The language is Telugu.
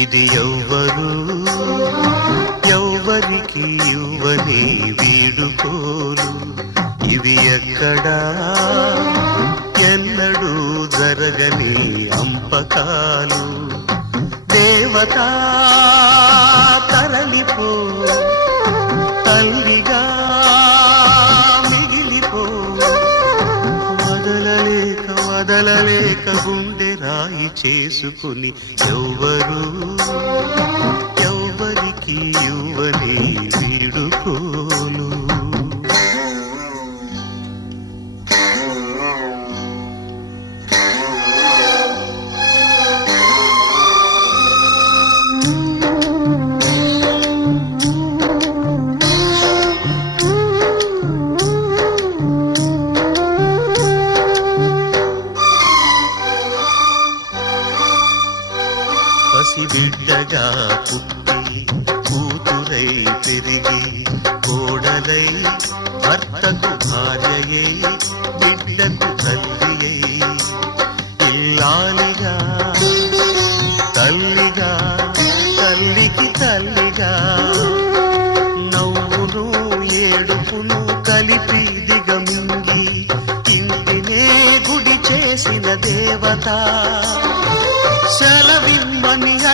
ఇది ఎవ్వరు ఎవ్వరికి ఇవ్వని వీడుకోలు, ఇవి ఎక్కడా ఎన్నడూ జరగని అంపకాలు. దేవతా తరలిపో, తల్లిగా మిగిలిపో, వదలలేక వదలలేక గుండె రాయి చేసుకుని ఎవ్వరు ఎవ్వరికి ఇవ్వని వీడుకోలు. పసిబిడ్డగా పుట్టి కూతురై పెరిగి కోడలై భర్తకు భార్యయై బిడ్డకు తల్లియై ఇల్లాలిగా తల్లిగా తల్లికి తల్లిగా నవ్వును ఏడుపును కలిపి దిగమింగి ఇంటినే గుడి చేసిన దేవత సెలవిమ్మని